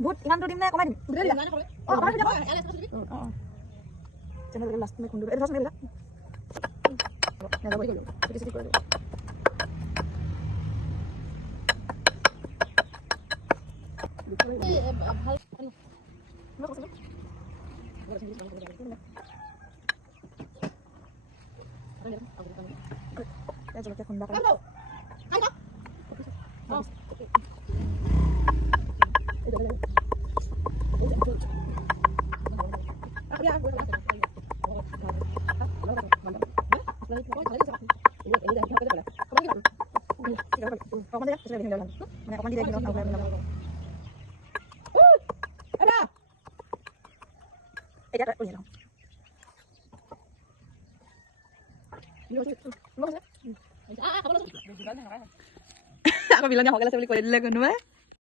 বহুত ইমানটো দিম নে কমাই দিম? অঁ কমাই দিম। অঁ চেনেল লাষ্ট মই খুন্দো এটা চেনেল নাযাব গ'লো চিটি চিটি কৰি জলকীয়া খুন্দা আকৌ বিলানী হগাল আছে বুলি কৈ দিলে কোনোবাই